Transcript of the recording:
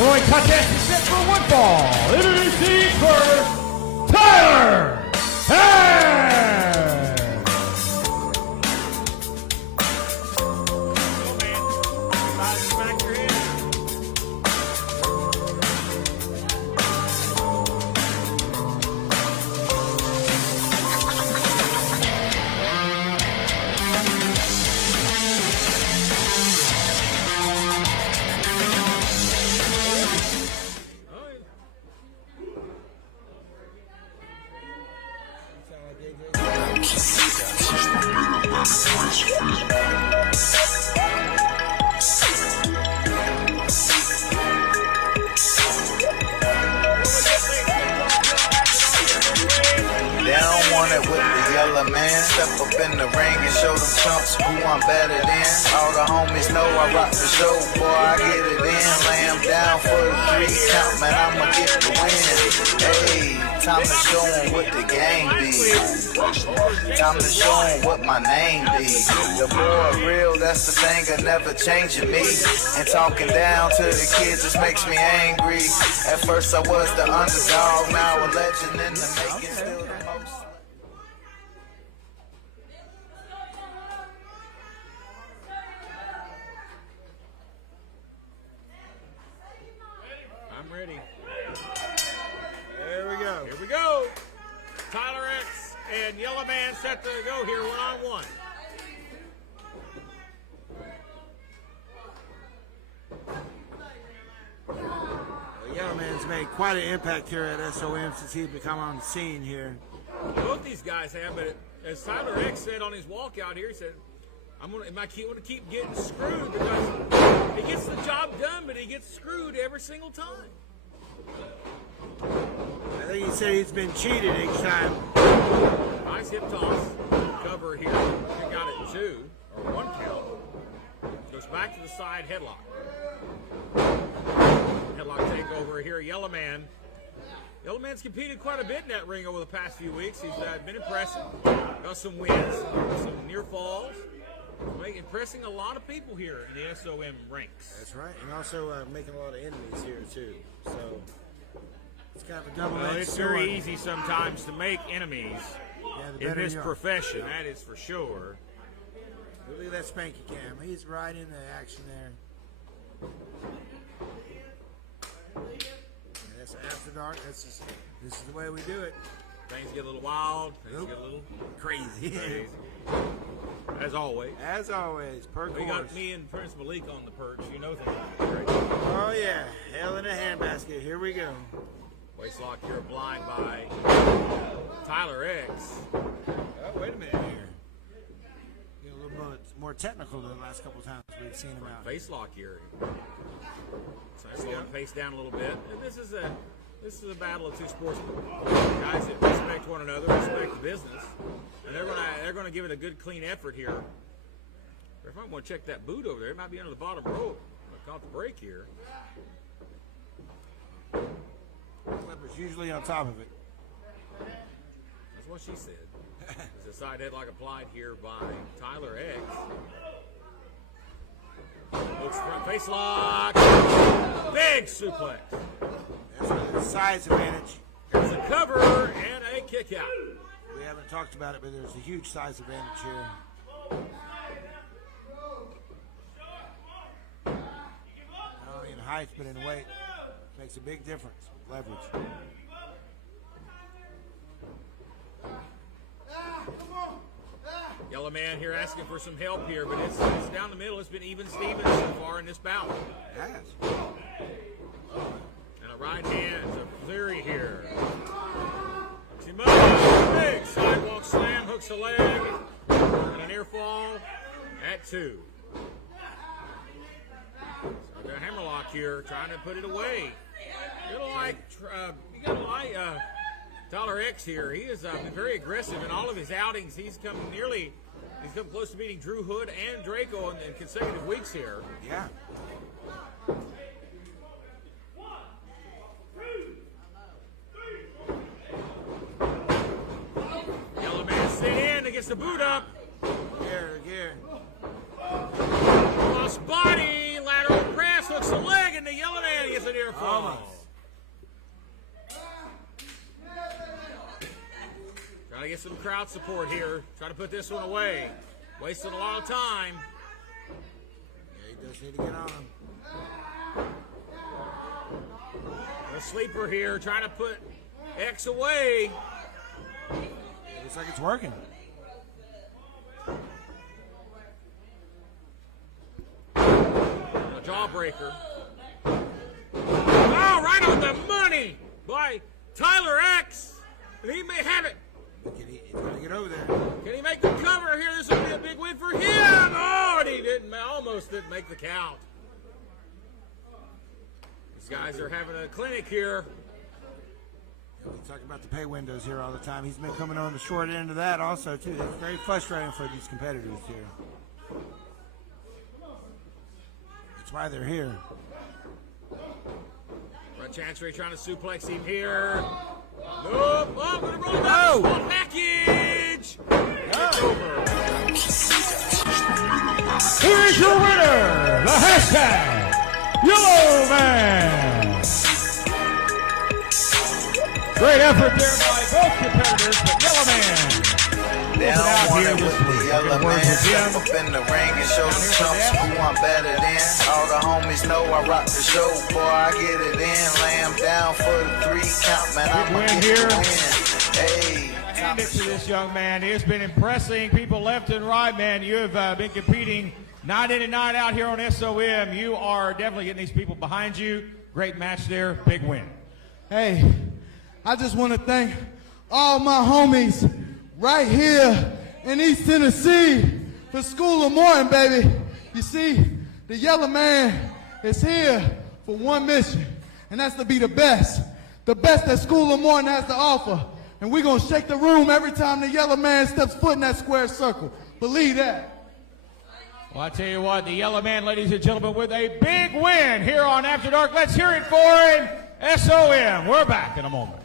Throwing contest is set for one fall. Introducing first, Tyler Hand. Go, man. Smack your head. They don't want it with the Yela Man. Step up in the ring and show them chumps who I'm better than. All the homies know I rock the show, boy, I get it in. Lay 'em down for the 3 count, man, I'ma get the win. Hey, time to show 'em what the game be. Time to show 'em what my name be. The boy real, that's the thing that never changing me. And talking down to the kids just makes me angry. At first I was the underdog, now a legend in the making, still the most. I'm ready. There we go. Here we go. Tyler X and Yela Man set to go here one-on-one. Yela Man's made quite an impact here at SOM since he's become on the scene here. Both these guys have, but as Tyler X said on his walkout here, he said, I'm gonna keep getting screwed because he gets the job done, but he gets screwed every single time. I think he said he's been cheated each time. Nice hip toss. Cover here. He got it 2 or 1 count. Goes back to the side headlock. Headlock takeover here. Yela Man. Yela Man's competed quite a bit in that ring over the past few weeks. He's been impressive. Got some wins, some near falls. Impressing a lot of people here in the SOM ranks. That's right. And also making a lot of enemies here, too. So it's kind of a double-edged Well, it's sword. very easy sometimes to make enemies Yeah, the in better this you are. profession. That is for sure. Look at that spanky cam. He's right in the action there. And that's after dark. This is the way we do it. Things get a little wild. Things Nope. get a little Crazy. crazy. As always. As always, per We course. got me and Prince Malik on the perch. You know things are great. Oh, yeah. Hell in a handbasket. Here we go. Waist lock here applied by Tyler X. Oh, wait a minute here. Get a little bit more technical than the last couple times we've seen him out. Face lock here. So I slow the pace down a little bit. And this is a battle of two sportsmen. Guys that respect one another, respect the business. And they're gonna give it a good clean effort here. If I want to check that boot over there, it might be under the bottom rope. I caught the break here. Clipper's usually on top of it. That's what she said. There's a side headlock applied here by Tyler X. Looks front face lock. Big suplex. That's a size advantage. There's a cover and a kick out. We haven't talked about it, but there's a huge size advantage here. Not only in height, but in weight. Makes a big difference. Leverage. Yela Man here asking for some help here, but it's down the middle. It's been even Stevens so far in this bout. Yes. And a right hand to Cleary here. Shimoda, big sidewalk slam, hooks a leg, and a near fall at 2. So got a hammerlock here, trying to put it away. You gotta like Tyler X here. He has been very aggressive in all of his outings. He's come close to beating Drew Hood and Draco in consecutive weeks here. Yeah. Yela Man sit in, gets the boot up. Here. Cross body, lateral press, hooks the leg into Yela Man. He gets a near Almost. Trying to get some crowd support here. Trying to put this one away. Wasting a lot of time. Yeah, he does need to get on him. A sleeper here, trying to put X away. Looks like it's working. A jawbreaker. Oh, right on the money by Tyler X. And he may have it. He's got to get over there. Can he make the cover here? This will be a big win for him. Oh, and he didn't. Almost didn't make the count. These guys are having a clinic here. We talk about the pay windows here all the time. He's been coming on the short end of that also, too. It's very frustrating for these competitors here. That's why they're here. Brett Chancery trying to suplex him here. Nope. Oh, going to roll Oh! down. Package. It's over. Here is your winner, the hashtag Yela Man. Great effort there by both competitors, but Yela Man. They don't out want here it this with week. the Yela Good work Man. with Step Jim. up in the ring and show the chumps who I'm better than. All the homies know I rock the show, boy. I get it in. Lay 'em down for the 3 count, man. I'ma win get here. the win. Hey. Hand it to this young man. He has been impressing people left and right, man. You have been competing night in and night out here on SOM. You are definitely getting these people behind you. Great match there. Big win. Hey, I just want to thank all my homies right here in East Tennessee for School of Morton, baby. You see, the Yela Man is here for one mission, and that's to be the best that School of Morton has to offer. And we're going to shake the room every time the Yela Man steps foot in that square circle. Believe that. Well, I tell you what, the Yela Man, ladies and gentlemen, with a big win here on After Dark. Let's hear it for him. SOM. We're back in a moment.